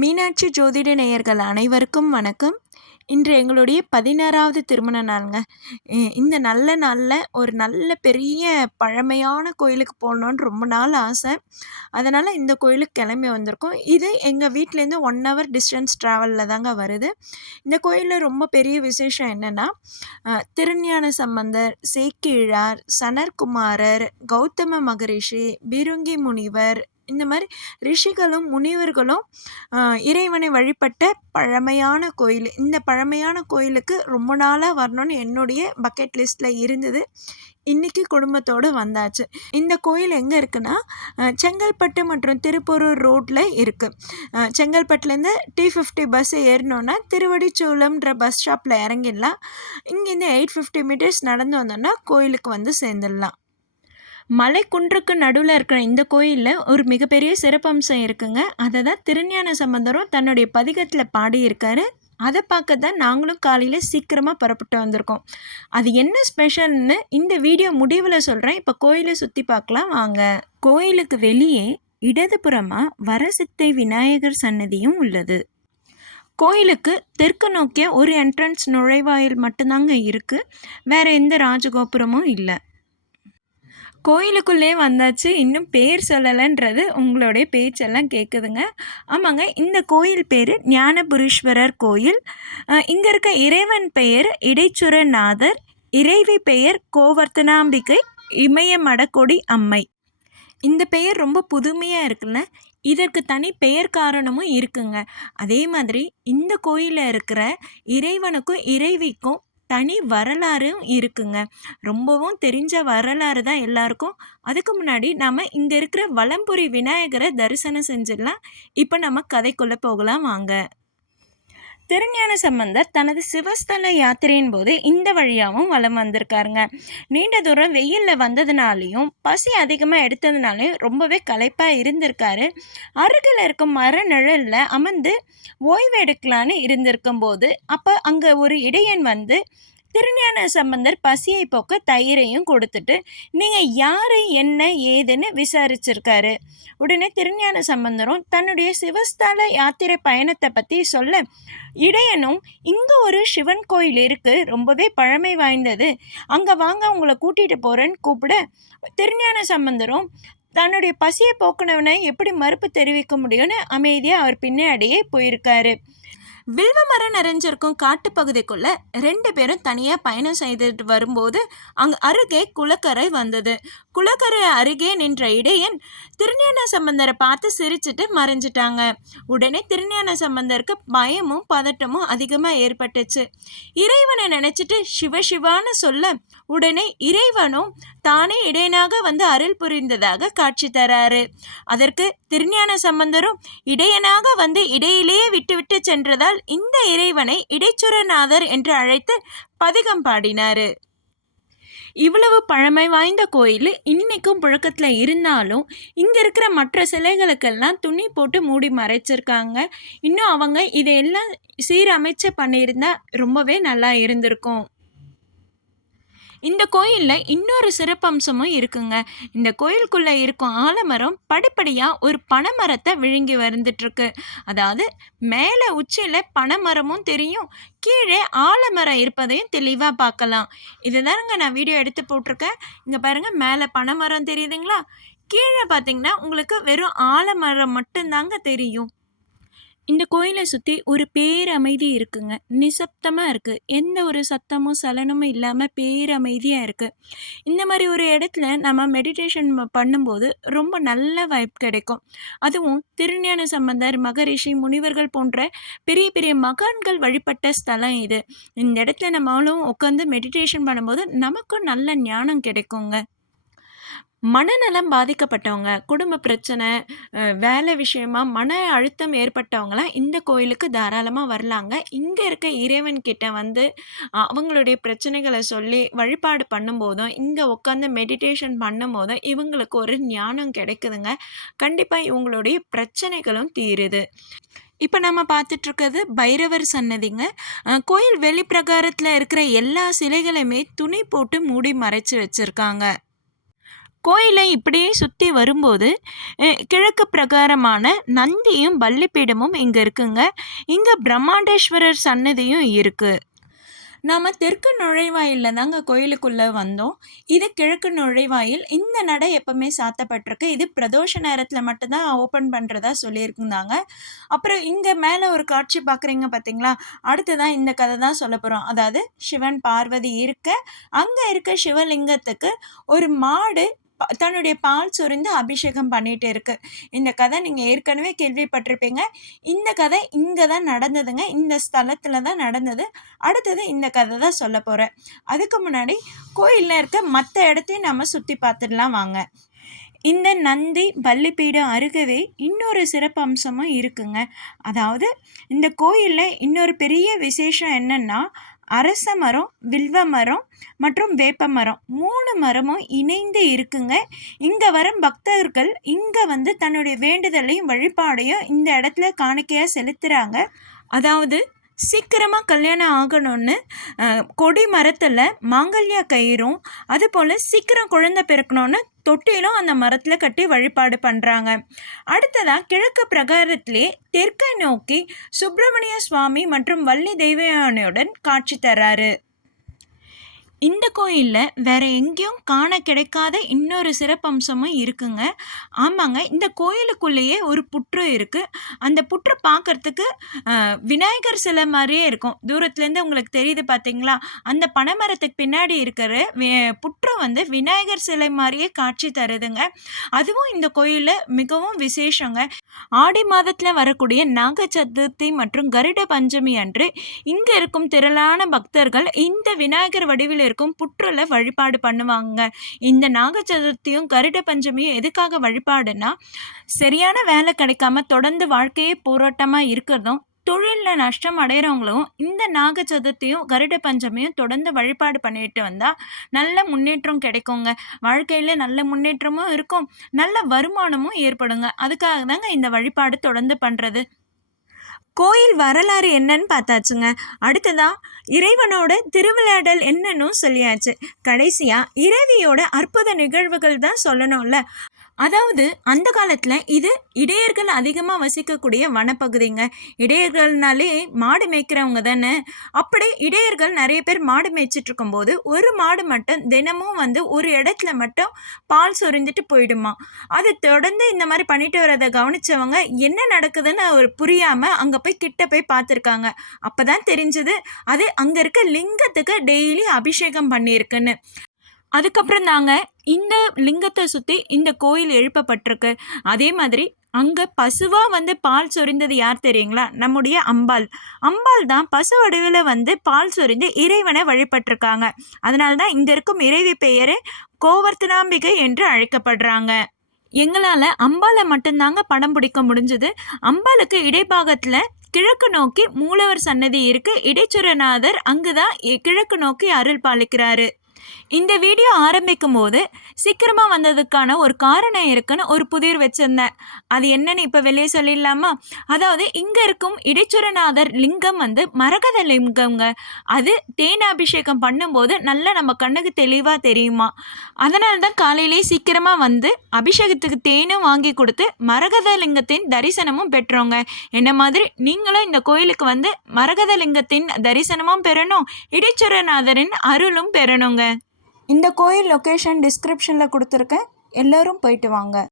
மீனாட்சி ஜோதிட நேயர்கள் அனைவருக்கும் வணக்கம். இன்று எங்களுடைய பதினாறாவது திருமண நாளுங்க. இந்த நல்ல நாளில் ஒரு நல்ல பெரிய பழமையான கோயிலுக்கு போகணுன்னு ரொம்ப நாள் ஆசை. அதனால் இந்த கோயிலுக்கு கிளம்பி வந்திருக்கோம். இது எங்கள் வீட்டிலேருந்து ஒன் ஹவர் டிஸ்டன்ஸ் ட்ராவலில் தாங்க வருது. இந்த கோயிலில் ரொம்ப பெரிய விசேஷம் என்னென்னா திருஞான சம்பந்தர் சேக்கிழார் சனர்குமாரர் கௌதம மகரிஷி பிருங்கி முனிவர் இந்த மாதிரி ரிஷிகளும் முனிவர்களும் இறைவனை வழிபட்ட பழமையான கோயில். இந்த பழமையான கோயிலுக்கு ரொம்ப நாளாக வரணும்னு என்னுடைய பக்கெட் லிஸ்ட்டில் இருந்தது. இன்னைக்கு குடும்பத்தோடு வந்தாச்சு. இந்த கோயில் எங்கே இருக்குன்னா செங்கல்பட்டு மற்றும் திருப்பூரூர் ரோட்டில் இருக்குது செங்கல்பட்டுலேருந்து டி ஃபிஃப்டி பஸ் ஏறினோன்னா திருவடிச்சூலம்ன்ற பஸ் ஸ்டாப்பில் இறங்கிடலாம். இங்கேருந்து எயிட் ஃபிஃப்டி மீட்டர்ஸ் நடந்து வந்தோன்னா கோயிலுக்கு வந்து சேர்ந்துடலாம். மலை குன்றுக்கு நடுவில் இருக்கிற இந்த கோயிலில் ஒரு மிகப்பெரிய சிறப்பம்சம் இருக்குங்க. அதை தான் திருஞான சம்பந்தரும் தன்னுடைய பதிகத்தில் பாடியிருக்காரு. அதை பார்க்க தான் நாங்களும் காலையில் சீக்கிரமாக புறப்பட்டு வந்திருக்கோம். அது என்ன ஸ்பெஷல்னு இந்த வீடியோ முடிவில் சொல்கிறேன் இப்போ கோயிலை சுற்றி பார்க்கலாம். வாங்க. கோயிலுக்கு வெளியே இடதுபுறமாக வரசித்தை விநாயகர் சன்னதியும் உள்ளது. கோயிலுக்கு தெற்கு நோக்கிய ஒரு என்ட்ரன்ஸ் நுழைவாயில் மட்டும்தாங்க இருக்குது வேற எந்த ராஜகோபுரமும் இல்லை. கோயிலுக்குள்ளே வந்தாச்சு. இன்னும் பேர் சொல்லலைன்றது உங்களுடைய பேச்செல்லாம் கேட்குதுங்க ஆமாங்க இந்த கோயில் பேர் ஞானபுரீஸ்வரர் கோயில். இங்கே இருக்க இறைவன் பெயர் இடைச்சுரநாதர் இறைவி பெயர் கோவர்த்தனாம்பிகை இமயமடக்கொடி அம்மை. இந்த பெயர் ரொம்ப புதுமையாக இருக்குல்ல? இதற்கு தனி பெயர் காரணமும் இருக்குங்க. அதே மாதிரி இந்த கோயிலில் இருக்கிற இறைவனுக்கும் இறைவிக்கும் தனி வரலாறும் இருக்குங்க. ரொம்பவும் தெரிஞ்ச வரலாறு தான் எல்லாருக்கும். அதுக்கு முன்னாடி நாம் இங்கே இருக்கிற வலம்புரி விநாயகரை தரிசனம் செஞ்சிடலாம். இப்போ நம்ம கதைக்குள்ளே போகலாம் வாங்க. திருஞான சம்பந்தர் தனது சிவஸ்தல யாத்திரையின் போது இந்த வழியாகவும் வலம் வந்திருக்காருங்க. நீண்ட தூரம் வெயிலில் வந்ததுனாலையும் பசி அதிகமாக எடுத்ததுனாலையும் ரொம்பவே களைப்பாக இருந்திருக்காரு. அருகில் இருக்கும் மர நிழலில் அமர்ந்து ஓய்வு எடுக்கலான்னு இருந்திருக்கும் போது அப்போ அங்கே ஒரு இடையன் வந்து திருஞான சம்பந்தர் பசியை போக்க தயிரையும் கொடுத்துட்டு நீங்கள் யார் என்ன ஏதுன்னு விசாரிச்சிருக்காரு. உடனே திருஞான சம்பந்தரும் தன்னுடைய சிவஸ்தல யாத்திரை பயணத்தை பற்றி சொல்ல இடையனும் இங்கே ஒரு சிவன் கோயில் இருக்குது ரொம்பவே பழமை வாய்ந்தது. அங்கே வாங்க உங்களை கூட்டிகிட்டு போகிறேன்னு கூப்பிட திருஞான சம்பந்தரும் தன்னுடைய பசியை போக்குனவனை எப்படி மறுப்பு தெரிவிக்க முடியும்னு அமைதியாக அவர் பின்னாடியே போயிருக்காரு. வில்வ மரம் நிறைஞ்சிருக்கும் காட்டுப்பகுதிக்குள்ள ரெண்டு பேரும் தனியாக பயணம் செய்துட்டு வரும்போது அங்கே அருகே குளக்கரை வந்தது. குளக்கரை அருகே நின்ற இடையன் திருஞான சம்பந்தரை பார்த்து சிரிச்சிட்டு மறைஞ்சிட்டாங்க. உடனே திருஞான சம்பந்தருக்கு பயமும் பதட்டமும் அதிகமாக ஏற்பட்டுச்சு. இறைவனை நினச்சிட்டு சிவ சிவான்னு சொல்ல உடனே இறைவனும் தானே இடையனாக வந்து அருள் புரிந்ததாக காட்சி தராரு. அதற்கு திருஞான சம்பந்தரும் இடையனாக வந்து இடையிலேயே விட்டுவிட்டு சென்றதால் இந்த இறைவனை இடைச்சுரநாதர் என்று அழைத்து பதிகம் பாடினாரு. இவ்வளவு பழமை வாய்ந்த கோயில் இன்னைக்கும் புழக்கத்தில் இருந்தாலும் இங்கே இருக்கிற மற்ற சிலைகளுக்கெல்லாம் துணி போட்டு மூடி மறைச்சிருக்காங்க. இன்னும் அவங்க இதையெல்லாம் சீரமைச்சு பண்ணியிருந்தா ரொம்பவே நல்லா இருந்திருக்கும். இந்த கோயிலில் இன்னொரு சிறப்பம்சமும் இருக்குங்க. இந்த கோயிலுக்குள்ளே இருக்கும் ஆலமரம் படிப்படியாக ஒரு பனைமரத்தை விழுங்கி வந்துட்டுருக்கு அதாவது மேலே உச்சியில் பனைமரமும் தெரியும் கீழே ஆலமரம் இருப்பதையும் தெளிவாக பார்க்கலாம். இதுதானுங்க நான் வீடியோ எடுத்து போட்டிருக்கேன். இங்கே பாருங்கள் மேலே பனைமரம் தெரியுதுங்களா? கீழே பார்த்தீங்கன்னா உங்களுக்கு வெறும் ஆலமரம் மட்டும்தாங்க தெரியும். இந்த கோயிலை சுற்றி ஒரு பேரமைதி இருக்குங்க. நிசப்தமாக இருக்குது எந்த ஒரு சத்தமும் சலனமும் இல்லாமல் பேரமைதியாக இருக்குது இந்த மாதிரி ஒரு இடத்துல நம்ம மெடிடேஷன் பண்ணும்போது ரொம்ப நல்ல வைப் கிடைக்கும். அதுவும் திருஞான சம்பந்தர் மகரிஷி முனிவர்கள் போன்ற பெரிய பெரிய மகான்கள் வழிபட்ட ஸ்தலம் இது. இந்த இடத்துல நம்மளும் உட்காந்து மெடிடேஷன் பண்ணும்போது நமக்கும் நல்ல ஞானம் கிடைக்குங்க. மனநலம் பாதிக்கப்பட்டவங்க குடும்ப பிரச்சனை வேலை விஷயமா மன அழுத்தம் ஏற்பட்டவங்களாம் இந்த கோயிலுக்கு தாராளமாக வரலாங்க. இங்கே இருக்க இறைவன் கிட்ட வந்து அவங்களுடைய பிரச்சனைகளை சொல்லி வழிபாடு பண்ணும்போதும் இங்கே உட்காந்து மெடிடேஷன் பண்ணும்போதும் இவங்களுக்கு ஒரு ஞானம் கிடைக்குதுங்க. கண்டிப்பாக இவங்களுடைய பிரச்சனைகளும் தீருது. இப்போ நம்ம பார்த்துட்ருக்கிறது பைரவர் சன்னதிங்க. கோயில் வெளிப்பிரகாரத்தில் இருக்கிற எல்லா சிலைகளையுமே துணி போட்டு மூடி மறைச்சி வச்சுருக்காங்க. கோயிலை இப்படியே சுற்றி வரும்போது கிழக்கு பிரகாரமான நந்தியும் பள்ளிப்பீடமும் இங்கே இருக்குங்க. இங்கே பிரம்மாண்டேஸ்வரர் சன்னதியும் இருக்குது நாம் தெற்கு நுழைவாயிலில் தாங்க கோயிலுக்குள்ளே வந்தோம். இது கிழக்கு நுழைவாயில். இந்த நடை எப்போவுமே சாத்தப்பட்டிருக்கு. இது பிரதோஷ நேரத்தில் மட்டும்தான் ஓப்பன் பண்ணுறதா சொல்லியிருக்குந்தாங்க அப்புறம் இங்கே மேலே ஒரு காட்சி பார்க்குறீங்க பார்த்தீங்களா அடுத்ததான் இந்த கதை தான் சொல்ல போகிறோம் அதாவது சிவன் பார்வதி இருக்க அங்கே இருக்க சிவலிங்கத்துக்கு ஒரு மாடு தன்னுடைய பால் சொரிந்து அபிஷேகம் பண்ணிட்டு இருக்கு. இந்த கதை நீங்கள் ஏற்கனவே கேள்விப்பட்டிருப்பீங்க. இந்த கதை இங்கே தான் நடந்ததுங்க. இந்த ஸ்தலத்தில் தான் நடந்தது. அடுத்தது இந்த கதை தான் சொல்ல போகிறேன் அதுக்கு முன்னாடி கோயிலில் இருக்க மற்ற இடத்தையும் நம்ம சுற்றி பார்த்துடலாம் வாங்க. இந்த நந்தி பள்ளிப்பீடம் அருகவே இன்னொரு சிறப்பு அம்சமும் இருக்குங்க. அதாவது இந்த கோயிலில் இன்னொரு பெரிய விசேஷம் என்னன்னா அரச மரம் வில்வ மரம் மற்றும் வேப்ப மரம். மூணு மரமும் இணைந்து இருக்குங்க. இங்கே வரும் பக்தர்கள் இங்கே வந்து தன்னுடைய வேண்டுதலையும் வழிபாடையும் இந்த இடத்துல காணிக்கையாக செலுத்துகிறாங்க அதாவது சீக்கிரமாக கல்யாணம் ஆகணும்னு கொடி மரத்தில் மாங்கல்யா கயிறும் அதுபோல் சீக்கிரம் குழந்தை பிறக்கணும்னு தொட்டிலும் அந்த மரத்தில் கட்டி வழிபாடு பண்ணுறாங்க அடுத்ததாக கிழக்கு பிரகாரத்திலே தெற்கை நோக்கி சுப்பிரமணிய சுவாமி மற்றும் வள்ளி தெய்வயானியுடன் காட்சி தராரு இந்த கோயிலில் வேற எங்கேயும் காண கிடைக்காத இன்னொரு சிறப்பம்சமும் இருக்குங்க. ஆமாங்க இந்த கோயிலுக்குள்ளேயே ஒரு புற்று இருக்குது அந்த புற்று பார்க்கறதுக்கு விநாயகர் சிலை மாதிரியே இருக்கும். தூரத்துலேருந்து உங்களுக்கு தெரியுது பார்த்தீங்களா அந்த பனைமரத்துக்கு பின்னாடி இருக்கிற புற்று வந்து விநாயகர் சிலை மாதிரியே காட்சி தருதுங்க. அதுவும் இந்த கோயிலில் மிகவும் விசேஷங்க. ஆடி மாதத்தில் வரக்கூடிய நாக சதுர்த்தி மற்றும் கருட பஞ்சமி அன்று இங்கே இருக்கும் திரளான பக்தர்கள் இந்த விநாயகர் வடிவில் இருக்கும் புற்றுல வழிபாடு பண்ணுவாங்க. இந்த நாக சதுர்த்தியும் கருட பஞ்சமியும் எதுக்காக வழிபாடுனா சரியான வேலை கிடைக்காம தொடர்ந்து வாழ்க்கையே போராட்டமாக இருக்கிறதும் தொழிலில் நஷ்டம் அடைகிறவங்களும் இந்த நாக சதுர்த்தியும் கருட பஞ்சமியும் தொடர்ந்து வழிபாடு பண்ணிட்டு வந்தால் நல்ல முன்னேற்றம் கிடைக்குங்க. வாழ்க்கையில் நல்ல முன்னேற்றமும் இருக்கும். நல்ல வருமானமும் ஏற்படுங்க. அதுக்காக தாங்க இந்த வழிபாடு தொடர்ந்து பண்ணுறது கோயில் வரலாறு என்னன்னு பார்த்தாச்சுங்க. அடுத்ததான் இறைவனோட திருவிளையாடல் என்னன்னு சொல்லியாச்சு. கடைசியா இறைவியோட அற்புத நிகழ்வுகள் தான் சொல்லணும்ல. அதாவது அந்த காலத்தில் இது இடையர்கள் அதிகமாக வசிக்கக்கூடிய வனப்பகுதிங்க. இடையர்கள்னாலே மாடு மேய்க்கிறவங்க தானே. அப்படி இடையர்கள் நிறைய பேர் மாடு மேய்ச்சிட்டு இருக்கும்போது ஒரு மாடு மட்டும் தினமும் வந்து ஒரு இடத்துல மட்டும் பால் சொரிஞ்சிட்டு போயிடுமா. அது தொடர்ந்து இந்த மாதிரி பண்ணிட்டு வரதை கவனிச்சவங்க என்ன நடக்குதுன்னு ஒரு புரியாமல் அங்கே போய் கிட்ட போய் பார்த்துருக்காங்க. அப்போ தான் தெரிஞ்சது அது அங்கே இருக்க லிங்கத்துக்கு டெய்லி அபிஷேகம் பண்ணியிருக்குன்னு. அதுக்கப்புறம் தாங்க இந்த லிங்கத்தை சுற்றி இந்த கோயில் எழுப்பப்பட்டிருக்கு. அதே மாதிரி அங்கே பசுவாக வந்து பால் சொரிந்தது யார் தெரியுங்களா? நம்முடைய அம்பாள். அம்பாள் தான் பசு வடிவில் வந்து பால் சொரிந்து இறைவனை வழிபட்டிருக்காங்க. அதனால தான் இங்கே இருக்கும் இறைவி பெயரே கோவர்த்தனாம்பிகை என்று அழைக்கப்படுறாங்க. எங்களால் அம்பாலை மட்டும்தாங்க படம் பிடிக்க முடிஞ்சது. அம்பாளுக்கு இடைப்பாகத்தில் கிழக்கு நோக்கி மூலவர் சன்னதி இருக்கு. இடைச்சுரநாதர் அங்குதான் இ- கிழக்கு நோக்கி அருள் பாலிக்கிறாரு. இந்த வீடியோ ஆரம்பிக்கும் போது சீக்கிரமாக வந்ததுக்கான ஒரு காரணம் இருக்குன்னு ஒரு புதிர் வச்சுருந்தேன். அது என்னன்னு இப்போ வெளியே சொல்லிடலாமா? அதாவது இங்கே இருக்கும் இடைச்சுரநாதர் லிங்கம் வந்து மரகத லிங்கம்ங்க. அது தேன் அபிஷேகம் பண்ணும்போது நல்லா நம்ம கண்ணுக்கு தெளிவாக தெரியுமா? அதனால தான் காலையிலேயே சீக்கிரமாக வந்து அபிஷேகத்துக்கு தேனும் வாங்கி கொடுத்து மரகத லிங்கத்தின் தரிசனமும் பெற்றோங்க. என்ன மாதிரி? நீங்களும் இந்த கோயிலுக்கு வந்து மரகத லிங்கத்தின் தரிசனமும் பெறணும் இடைச்சுரநாதரின் அருளும் பெறணுங்க. இந்த கோயில் லொக்கேஷன் டிஸ்கிரிப்ஷனில் கொடுத்துருக்கேன். எல்லோரும் போயிட்டு வாங்க.